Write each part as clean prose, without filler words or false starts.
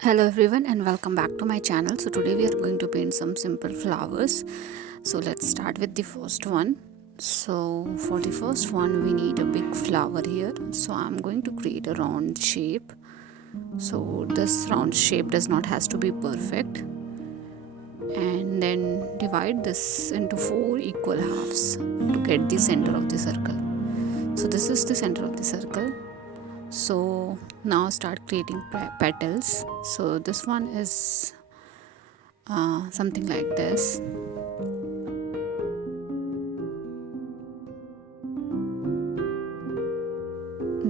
Hello everyone and welcome back to my channel. So today we are going to paint some simple flowers. So let's start with the first one. So for the first one we need a big flower here. So I'm going to create a round shape. So this round shape does not has to be perfect. And then divide this into 4 equal halves to get the center of the circle. So this is the center of the circle. So now start creating petals. So this one is something like this.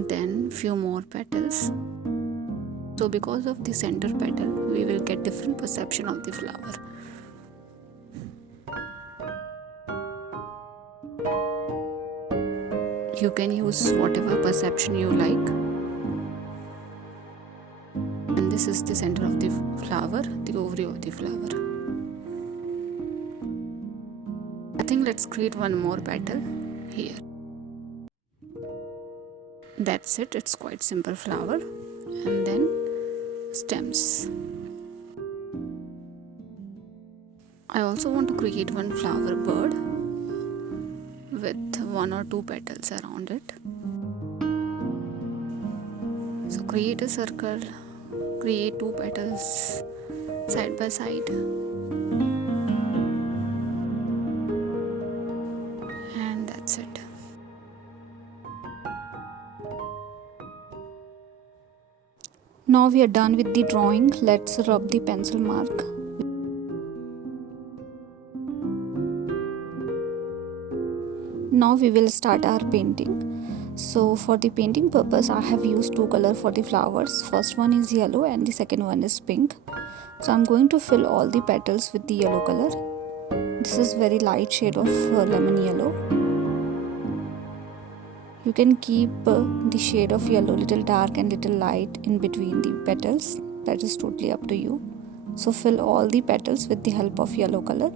Then few more petals. So because of the center petal we will get different perception of the flower. You can use whatever perception you like. And this is the center of the flower, the ovary of the flower. I think let's create one more petal here. That's it, it's quite simple flower. And then stems. I also want to create one flower bird with 1 or 2 petals around it. So create a circle, create 2 petals side by side, and that's it. Now we are done with the drawing. Let's rub the pencil mark. Now we will start our painting. So for the painting purpose I have used 2 colors for the flowers. First one is yellow and the second one is pink. So I'm going to fill all the petals with the yellow color. This is very light shade of lemon yellow. You can keep the shade of yellow little dark and little light in between the petals. That is totally up to you. So fill all the petals with the help of yellow color.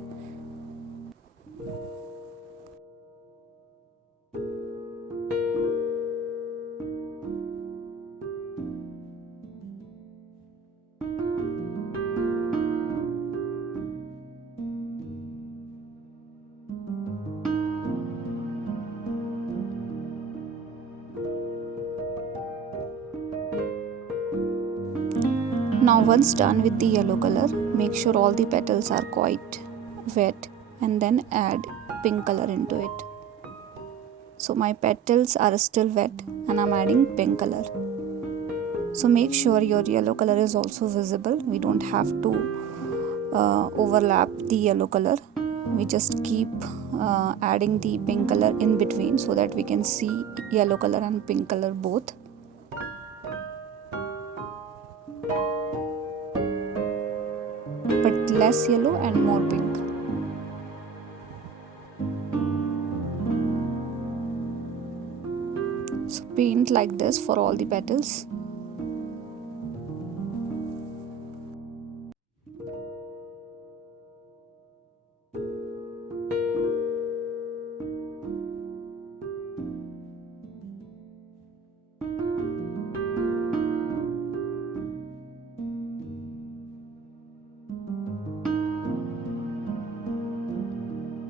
Now once done with the yellow color, make sure all the petals are quite wet and then add pink color into it. So my petals are still wet and I'm adding pink color. So make sure your yellow color is also visible. We don't have to overlap the yellow color. We just keep adding the pink color in between so that we can see yellow color and pink color both. But less yellow and more pink. So paint like this for all the petals.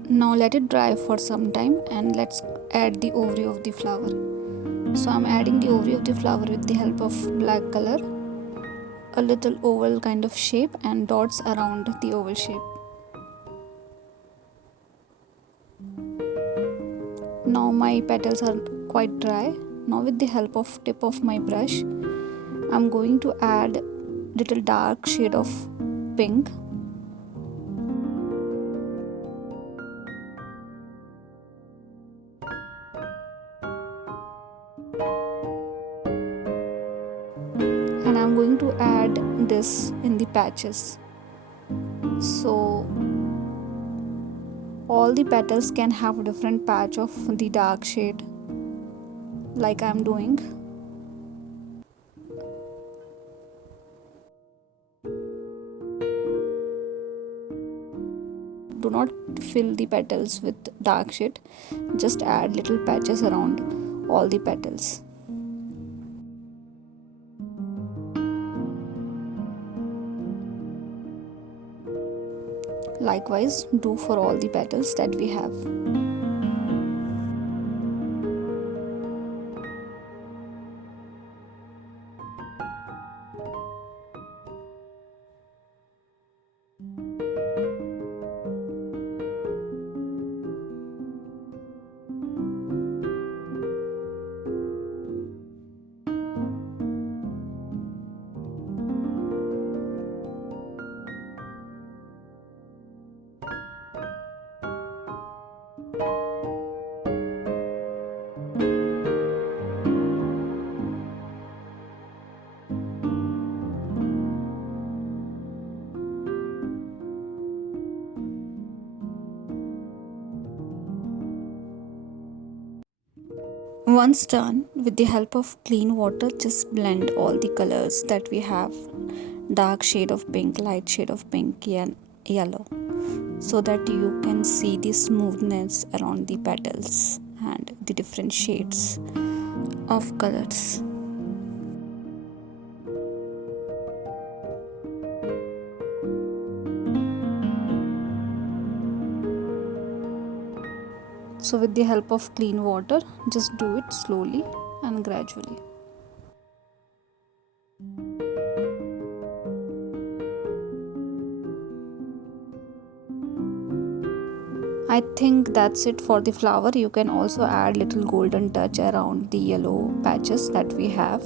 Now let it dry for some time and let's add the ovary of the flower. So I'm adding the ovary of the flower with the help of black color, a little oval kind of shape and dots around the oval shape. Now my petals are quite dry. Now with the help of tip of my brush, I'm going to add little dark shade of pink. And I'm going to add this in the patches. So all the petals can have a different patch of the dark shade like I'm doing. Do not fill the petals with dark shade, just add little patches around all the petals. Likewise, do for all the petals that we have. Once done, with the help of clean water, just blend all the colors that we have: dark shade of pink, light shade of pink, and yellow, so that you can see the smoothness around the petals and the different shades of colors. So with the help of clean water, just do it slowly and gradually. I think that's it for the flower. You can also add little golden touch around the yellow patches that we have,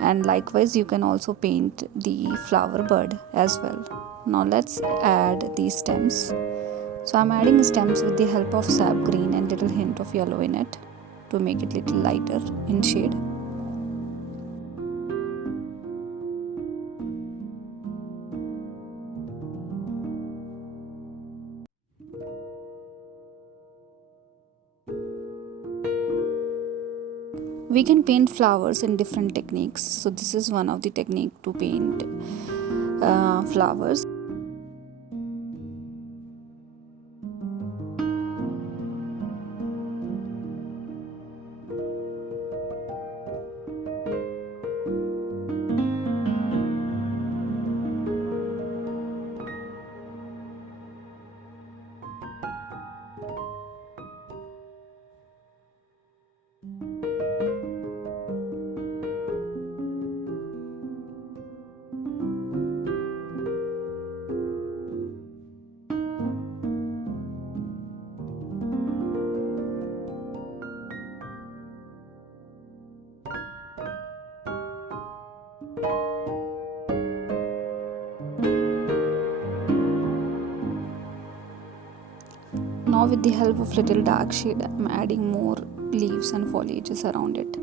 and likewise you can also paint the flower bud as well. Now let's add these stems. So I'm adding stems with the help of sap green and little hint of yellow in it to make it little lighter in shade. We can paint flowers in different techniques. So this is one of the technique to paint flowers. Now with the help of little dark shade, I'm adding more leaves and foliages around it.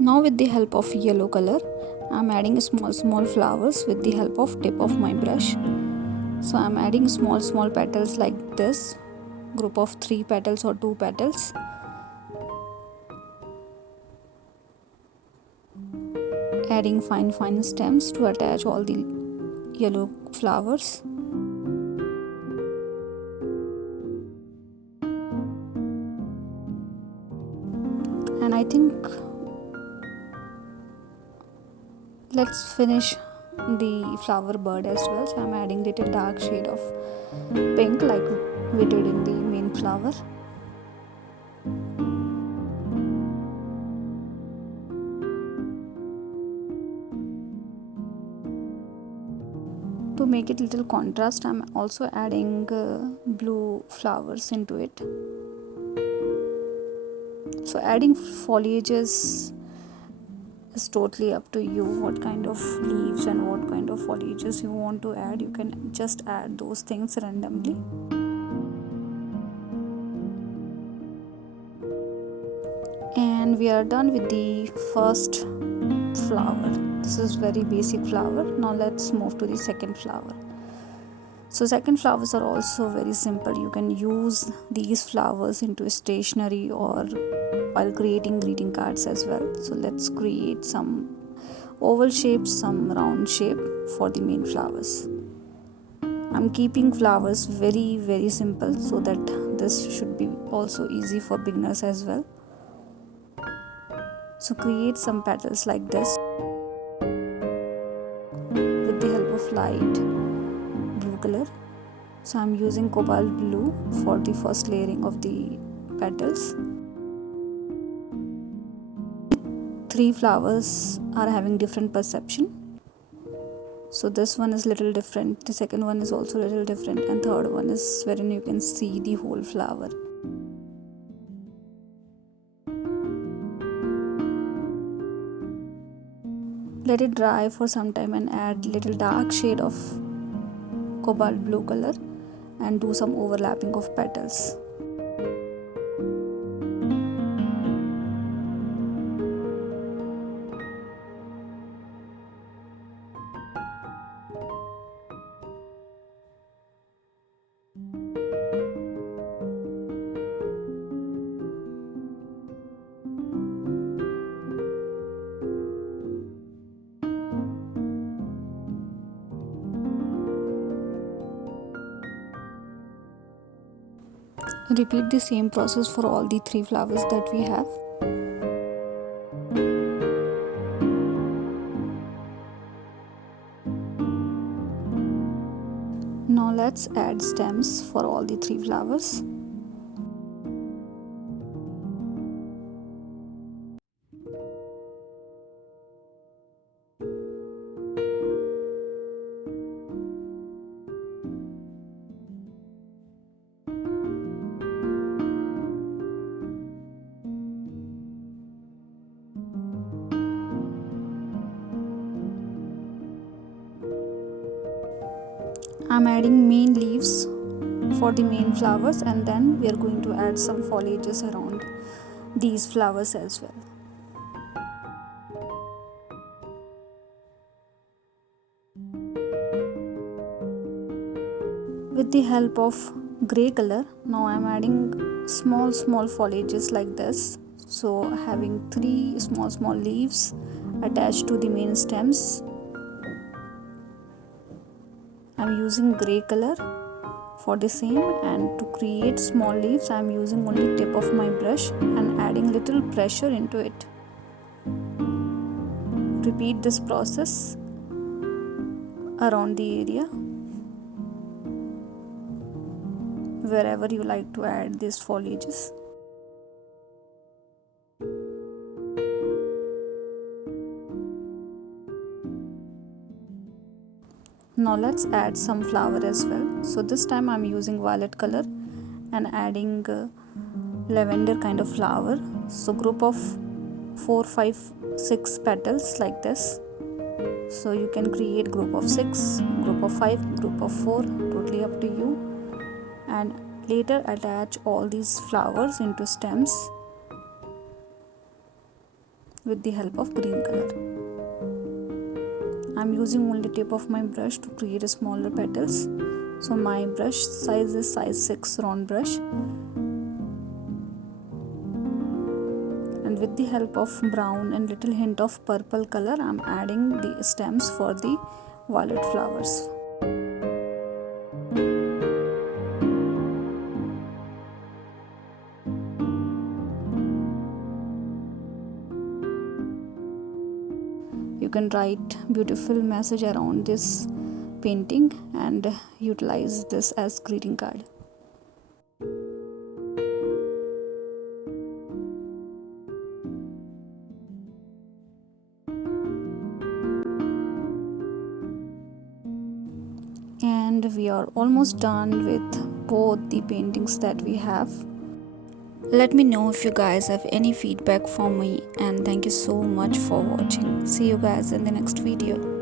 Now with the help of yellow color, I'm adding small flowers with the help of tip of my brush. So I'm adding small petals like this, group of 3 petals or 2 petals. Adding fine stems to attach all the yellow flowers. And I think let's finish the flower bud as well. So I'm adding little dark shade of pink like we did in the main flower. To make it little contrast, I'm also adding blue flowers into it. So adding foliages is totally up to you. What kind of leaves and what kind of foliages you want to add, you can just add those things randomly. And we are done with the first flower. This is very basic flower. Now let's move to the second flower. So second flowers are also very simple. You can use these flowers into stationery or while creating greeting cards as well. So let's create some oval shapes, some round shape for the main flowers. I'm keeping flowers very simple so that this should be also easy for beginners as well. So create some petals like this with the help of light blue color. So I'm using Cobalt Blue for the first layering of the petals. 3 flowers are having different perception. So this one is little different, the second one is also little different, and third one is wherein you can see the whole flower. Let it dry for some time and add little dark shade of Cobalt Blue color and do some overlapping of petals. Repeat the same process for all the 3 flowers that we have. Now let's add stems for all the 3 flowers. I'm adding main leaves for the main flowers, and then we are going to add some foliages around these flowers as well. With the help of grey color, now I'm adding small foliages like this. So having 3 small leaves attached to the main stems. I'm using grey color for the same, and to create small leaves I'm using only tip of my brush and adding little pressure into it. Repeat this process around the area wherever you like to add these foliages. Now let's add some flower as well. So this time I'm using violet color and adding lavender kind of flower. So group of 4, 5, 6 petals like this. So you can create group of 6, group of 5, group of 4, totally up to you. And later attach all these flowers into stems with the help of green color. I'm using only tip of my brush to create a smaller petals. So my brush size is size 6 round brush. And with the help of brown and little hint of purple color, I'm adding the stems for the violet flowers. You can write beautiful message around this painting and utilize this as greeting card. And we are almost done with both the paintings that we have. Let me know if you guys have any feedback for me, and thank you so much for watching. See you guys in the next video.